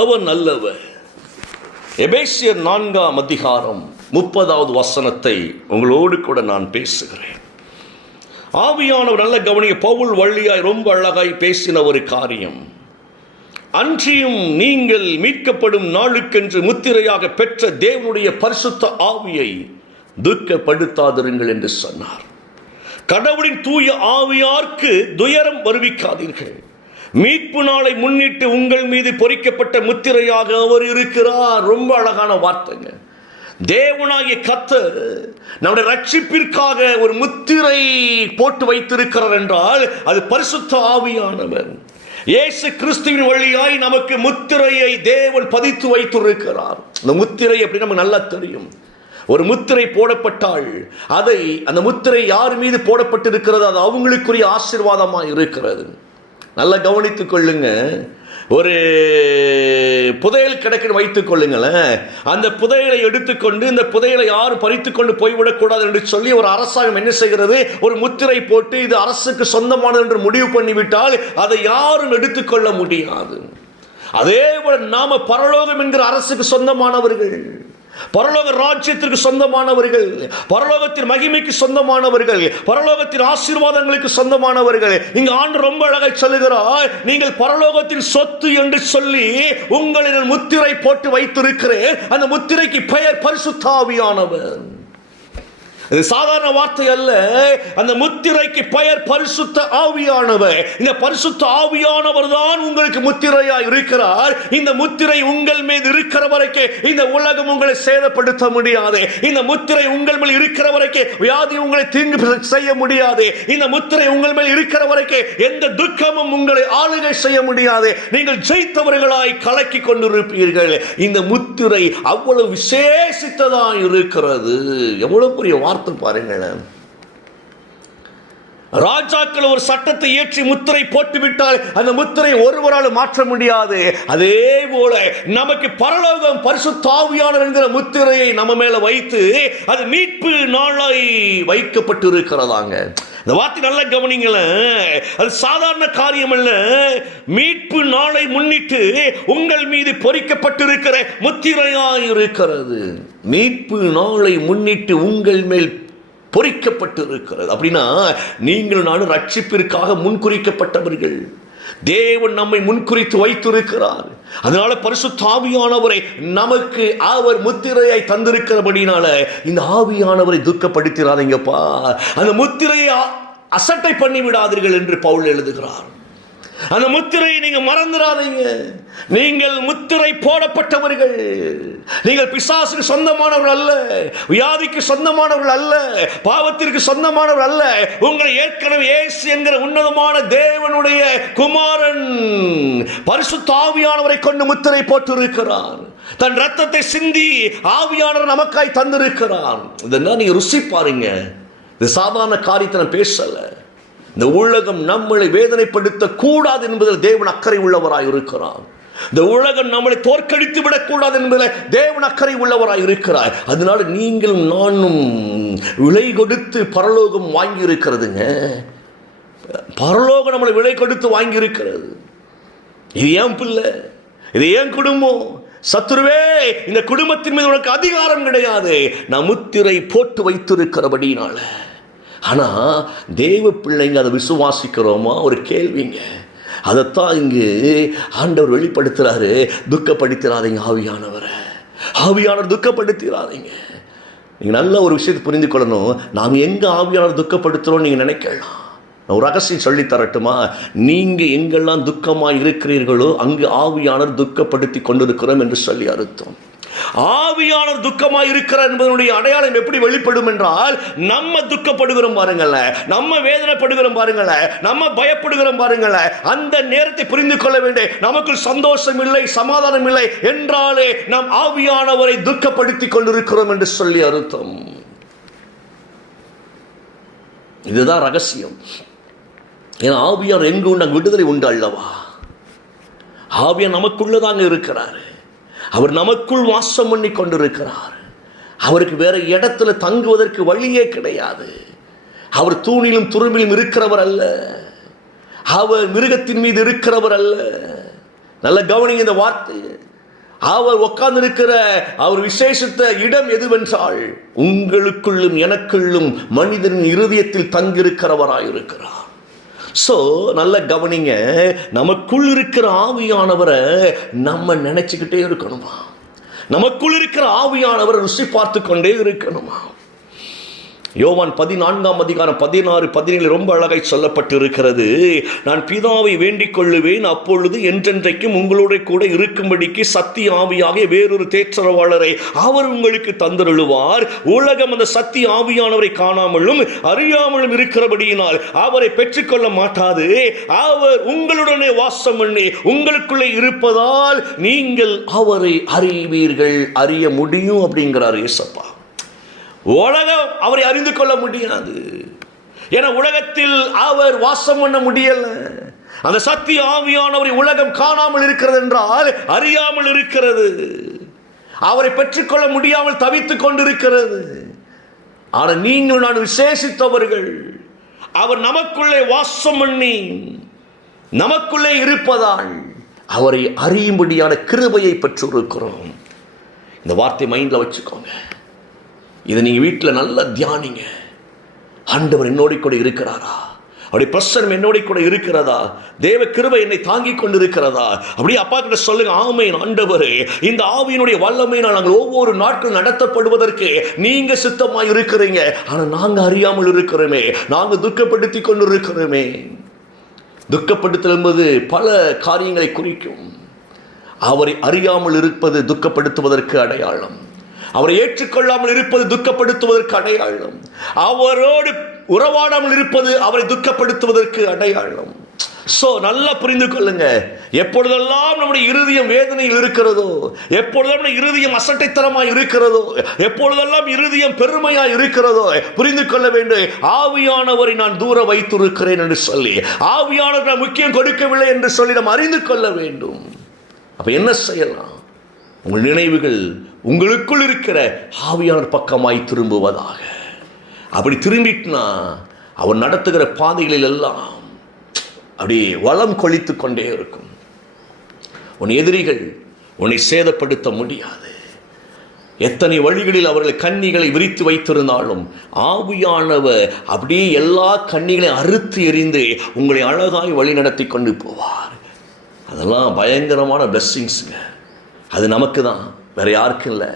அவர் நல்லவர். எபேசியர் 4ஆம் அதிகாரம் 30வது வசனத்தை உங்களோடு கூட நான் பேசுகிறேன். ஆவியானவர் நல்ல கவனிய பவுல் வழியாய் ரொம்ப அழகாய் பேசின ஒரு காரியம். அன்றியும் நீங்கள் மீட்கப்படும் நாளுக்கென்று முத்திரையாக பெற்ற தேவனுடைய பரிசுத்த ஆவியை துக்கப்படுத்தாதிருங்கள் என்று சொன்னார். கடவுளின் தூய ஆவியார்க்கு துயரம் வருவிக்காதீர்கள். மீட்பு நாளை முன்னிட்டு உங்கள் மீது பொறிக்கப்பட்ட முத்திரையாக அவர் இருக்கிறார். ரொம்ப அழகான வார்த்தைங்க. தேவனாகிய கர்த்தர் நம்முடைய ரட்சிப்பிற்காக ஒரு முத்திரை போட்டு வைத்திருக்கிறார் என்றால் அது பரிசுத்த ஆவியானவர். இயேசு கிறிஸ்துவின் வழியாய் நமக்கு முத்திரையை தேவன் பதித்து வைத்திருக்கிறார். இந்த முத்திரை எப்படி நமக்கு நல்லா தெரியும். ஒரு முத்திரை போடப்பட்டால் அந்த முத்திரை யார் மீது போடப்பட்டிருக்கிறது அது அவங்களுக்குரிய ஆசீர்வாதமாக இருக்கிறது. நல்லா கவனித்துக் கொள்ளுங்க. ஒரு புதையல் கிடக்குன்னு வைத்துக் கொள்ளுங்களேன். அந்த புதையலை எடுத்துக்கொண்டு இந்த புதையலை யாரும் பறித்து கொண்டு போய்விடக்கூடாது என்று சொல்லி ஒரு அரசாங்கம் என்ன செய்கிறது, ஒரு முத்திரை போட்டு இது அரசுக்கு சொந்தமானது என்று முடிவு பண்ணிவிட்டால் அதை யாரும் எடுத்துக்கொள்ள முடியாது. அதே போல நாம பரலோகம் என்கிற அரசுக்கு சொந்தமானவர்கள், பரலோக ராஜ்யத்திற்கு சொந்தமானவர்கள், பரலோகத்தின் மகிமைக்கு சொந்தமானவர்கள், பரலோகத்தின் ஆசீர்வாதங்களுக்கு சொந்தமானவர்கள். இங்க ஆண்டு ரொம்ப அழகாய் சொல்லுகிறார், நீங்கள் பரலோகத்தின் சொத்து என்று சொல்லி உங்களின் முத்திரை போட்டு வைத்திருக்கிறேன். அந்த முத்திரைக்கு பெயர் பரிசுத்த ஆவியானவர். இது சாதாரண வார்த்தை அல்ல. அந்த முத்திரைக்கு பெயர் பரிசுத்த ஆவியானவர். இந்த பரிசுத்த ஆவியானவர் தான் உங்களுக்கு முத்திரையாய் இருக்கிறார். இந்த முத்திரை உங்கள் மீது இருக்கிற வரைக்கும் இந்த உலகம் உங்களை சேதப்படுத்த முடியாது. இந்த முத்திரை உங்கள் மேல் இருக்கிற வரைக்கும் வியாதி உங்களை தீங்கு செய்ய முடியாது. இந்த முத்திரை உங்கள் மேல் இருக்கிற வரைக்கும் எந்த துக்கமும் உங்களை ஆளுகை செய்ய முடியாது. நீங்கள் ஜெயித்தவர்களாய் கலக்கி கொண்டிருப்பீர்கள். இந்த முத்திரை அவ்வளவு விசேஷித்ததாய் இருக்கிறது. எவ்வளவு பெரிய வார்த்தை பாருங்களேன். ராஜாக்கள் ஒரு சட்டத்தை ஏற்றி முத்திரை போட்டுவிட்டால் அந்த முத்திரை ஒருவரால் மாற்ற முடியாது. அதே போல நமக்கு பரலோகம் பரிசுத்த ஆவியானவர் என்கிற முத்திரையை நம்ம மேல வைத்து அது மீட்பு நாளாய் வைக்கப்பட்டு இருக்கிறதாங்க. இந்த வார்த்தை நல்ல கவனிங்களேன். அது சாதாரண காரியம் அல்ல. மீட்பு நாளை முன்னிட்டு உங்கள் மீது பொறிக்கப்பட்டிருக்கிற முத்திரையாய் இருக்கிறது. மீட்பு நாளை முன்னிட்டு உங்கள் மேல் பொறிக்கப்பட்டு இருக்கிறது. அப்படின்னா நீங்கள் நானும் ரட்சிப்பிற்காக முன்குறிக்கப்பட்டவர்கள். தேவன் நம்மை முன்குறித்து வைத்திருக்கிறார். அதனால பரிசுத்த ஆவியானவரை நமக்கு அவர் முத்திரையை தந்திருக்கிறபடினால இந்த ஆவியானவரை துக்கப்படுத்திடாதீங்கப்பா, அந்த முத்திரையை அசட்டை பண்ணி விடாதீர்கள் என்று பவுல் எழுதுகிறார். அந்த முத்திரையை நீங்க மறந்துடாதீங்க. நீங்கள் முத்திரை போடப்பட்டவர்கள். நீங்கள் பிசாசுக்கு சொந்தமானவர்கள் அல்ல, வியாதிக்கு சொந்தமானவர்கள் அல்ல, பாவத்திற்கு சொந்தமானவர்கள் அல்ல. உங்களை ஏற்கனவே இயேசு என்கிற உன்னதமான தேவனுடைய குமாரன் பரிசுத்த ஆவியானவரை கொண்டு முத்திரை போட்டிருக்கிறார். தன் ரத்தத்தை சிந்தி ஆவியானவர் நமக்காய் தந்திருக்கிறார். இதெல்லாம் நீங்க ருசி பாருங்க. இது சாதாரண காரியத்தை நான் பேசல. இந்த உலகம் நம்மளை வேதனைப்படுத்த கூடாது என்பதில் தேவன் அக்கறை உள்ளவராய் இருக்கிறார். இந்த உலகம் நம்மளை தோற்கடித்து விடக்கூடாது என்பதில் தேவன் அக்கறை உள்ளவராய் இருக்கிறார். அதனால நீங்களும் நானும் விலை கொடுத்து பரலோகம் வாங்கி இருக்கிறதுங்க. பரலோகம் நம்மளை விலை கொடுத்து வாங்கி இருக்கிறது. இது ஏன் பிள்ளை, இது ஏன் குடும்பம்? சத்துருவே, இந்த குடும்பத்தின் மீது உனக்கு அதிகாரம் கிடையாது. நான் முத்திரை போட்டு வைத்திருக்கிறபடினால. ஆனா தேவ பிள்ளைங்க அதை விசுவாசிக்கிறோமா? ஒரு கேள்விங்க. அதைத்தான் இங்கு ஆண்டவர் வெளிப்படுத்துறாரு. துக்கப்படுத்திடாதீங்க ஆவியானவரை. ஆவியானவர் துக்கப்படுத்திடாதீங்க. நீங்க நல்ல ஒரு விஷயத்தை புரிந்து கொள்ளணும். நாம் எங்க ஆவியானவர் துக்கப்படுத்துறோம் நீங்க நினைக்கலாம். ஒரு ரகசியம் சொல்லி தரட்டுமா? நீங்க எங்கெல்லாம் துக்கமாக இருக்கிறீர்களோ அங்கு ஆவியானவர் துக்கப்படுத்தி கொண்டிருக்கிறோம் என்று சொல்லி அர்த்தம். ஆவியானவர் துக்கமாக இருக்கிறார் என்பதனுடைய அடையாளம் எப்படி வெளிப்படும் என்றால், நம்ம துக்கப்படுகிறோம் பாருங்களேன், நம்ம வேதனைப்படுகிறோம் பாருங்களேன், நம்ம பயப்படுகிறோம் பாருங்களேன். அந்த நேரத்தை புரிந்து கொள்ள வேண்டிய, நமக்கு சந்தோஷம் இல்லை, சமாதானம் இல்லை என்றாலே நாம் ஆவியானவரை துக்கப்படுத்தி கொண்டிருக்கிறோம் என்று சொல்லி அர்த்தம். இதுதான் ரகசியம். ஏன்னா ஆவியார் எங்கு உண்டு அங்கு விடுதலை உண்டு அல்லவா? ஆவியார் நமக்குள்ளதாங்க இருக்கிறார். அவர் நமக்குள் வாசம் பண்ணி கொண்டிருக்கிறார். அவருக்கு வேற இடத்துல தங்குவதற்கு வழியே கிடையாது. அவர் தூணிலும் துரும்பிலும் இருக்கிறவர் அல்ல. அவர் மிருகத்தின் மீது இருக்கிறவர் அல்ல. நல்ல கவனிங்க இந்த வார்த்தை. அவர் உட்கார்ந்திருக்கிற அவர் விசேஷித்த இடம் எதுவென்றால் உங்களுக்குள்ளும் எனக்குள்ளும் மனிதனின் இருதயத்தில் தங்கியிருக்கிறவராயிருக்கிறார். சோ நல்ல கவனிங்க, நமக்குள் இருக்கிற ஆவியானவரை நம்ம நினைச்சுக்கிட்டே இருக்கணுமா? நமக்குள் இருக்கிற ஆவியானவரை ருசி பார்த்து கொண்டே இருக்கணுமா? யோவான் 14:16-17 ரொம்ப அழகாய் சொல்லப்பட்டு இருக்கிறது. நான் பிதாவை வேண்டிக் கொள்ளுவேன், அப்பொழுது என்றென்றைக்கும் உங்களோட கூட இருக்கும்படிக்கு சத்திய ஆவியாக வேறொரு தேற்றரவாளரை அவர் உங்களுக்கு தந்தருளுவார். உலகம் அந்த சத்திய ஆவியானவரை காணாமலும் அறியாமலும் இருக்கிறபடியினால் அவரை பெற்றுக்கொள்ள மாட்டாது. அவர் உங்களுடனே வாசம் பண்ணி உங்களுக்குள்ளே இருப்பதால் நீங்கள் அவரை அறிவீர்கள், அறிய முடியும் அப்படிங்கிறார் இயேசப்பா. உலகம் அவரை அறிந்து கொள்ள முடியாது. ஏன்னா உலகத்தில் அவர் வாசம் பண்ண முடியல. அந்த சத்திய ஆவியானவரை உலகம் காணாமல் இருக்கிறது என்றால் அறியாமல் இருக்கிறது. அவரை பெற்றுக்கொள்ள முடியாமல் தவித்துக் கொண்டிருக்கிறது. ஆனால் நீங்கள் நான் விசேஷித்தவர்கள். அவர் நமக்குள்ளே வாசம் பண்ணி நமக்குள்ளே இருப்பதால் அவரை அறியும்படியான கிருபையை பெற்றிருக்கிறோம். இந்த வார்த்தை மைண்ட்ல வச்சுக்கோங்க. இதை நீங்கள் வீட்டில் நல்லா தியானிங்க. ஆண்டவர் என்னோட கூட இருக்கிறாரா? அவருடைய பிரசன்னம் என்னோட கூட இருக்கிறதா? தேவ கிருபை என்னை தாங்கிக் கொண்டிருக்கிறதா? அப்படியே அப்பா கிட்ட சொல்லுங்க, ஆமென் ஆண்டவரே, இந்த ஆவியினுடைய வல்லமையினால் நாங்கள் ஒவ்வொரு நாட்களும் நடத்தப்படுவதற்கு நீங்க சித்தமாய் இருக்கிறீங்க. ஆனால் நாங்கள் அறியாமல் இருக்கிறோமே, நாங்கள் துக்கப்படுத்தி கொண்டு இருக்கிறோமே. துக்கப்படுத்தல் என்பது பல காரியங்களை குறிக்கும். அவரை அறியாமல் இருப்பது துக்கப்படுத்துவதற்கு அடையாளம். அவரை ஏற்றுக்கொள்ளாமல் இருப்பது துக்கப்படுத்துவதற்கு அடையாளம். அவரோடு உறவாடாமல் இருப்பது அவரை துக்கப்படுத்துவதற்கு அடையாளம். சோ நல்லா புரிந்து கொள்ளுங்க. எப்பொழுதெல்லாம் நம்முடைய இருதயம் வேதனையில் இருக்கிறதோ, எப்பொழுதெல்லாம் நம்முடைய இருதயம் அசட்டைத்தனமாய் இருக்கிறதோ, எப்பொழுதெல்லாம் இருதயம் பெருமையாய் இருக்கிறதோ, புரிந்து கொள்ள வேண்டும், ஆவியானவரை நான் தூர வைத்திருக்கிறேன் என்று சொல்லி, ஆவியானவர் நான் முக்கியம் கொடுக்கவில்லை என்று சொல்லி நாம் அறிந்து கொள்ள வேண்டும். அப்ப என்ன செய்யலாம்? உங்கள் நினைவுகள் உங்களுக்குள் இருக்கிற ஆவியானவர் பக்கமாய் திரும்புவதாக. அப்படி திரும்பிட்டுனா அவர் நடத்துகிற பாதைகளில் எல்லாம் அப்படி வளம் கொளித்து கொண்டே இருக்கும். உன் எதிரிகள் உன்னை சேதப்படுத்த முடியாது. எத்தனை வழிகளில் அவர்கள் கண்ணிகளை விரித்து வைத்திருந்தாலும் ஆவியானவர் அப்படியே எல்லா கண்ணிகளையும் அறுத்து எறிந்து உங்களை அழகாய் வழி நடத்தி கொண்டு போவார். அதெல்லாம் பயங்கரமான பிளெஸ்ஸிங்ஸுங்க. அது நமக்கு தான், வேற யாருக்கும் இல்லை.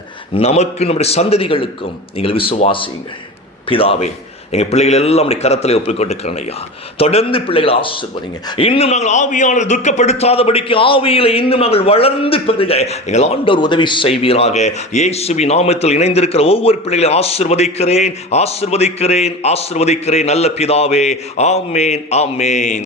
நமக்கு, நம்முடைய சந்ததிகளுக்கும் நீங்கள் விசுவாசியுங்கள். பிதாவே, எங்கள் பிள்ளைகள் எல்லாம் நம்முடைய கரத்தில் ஒப்புக்கொண்டுக்கிறேன் ஐயா. தொடர்ந்து பிள்ளைகளை ஆசீர்வதிங்க. இன்னும் நாங்கள் ஆவியானவர் துக்கப்படுத்தாதபடிக்கு ஆவியில இன்னும் நாங்கள் வளர்ந்து பெருக எங்கள் ஆண்டவர் உதவி செய்வீராக. இயேசுவின் நாமத்தில் இணைந்திருக்கிற ஒவ்வொரு பிள்ளைகளையும் ஆசீர்வதிக்கிறேன், ஆசீர்வதிக்கிறேன், ஆசீர்வதிக்கிறேன். நல்ல பிதாவே, ஆமேன், ஆமேன்.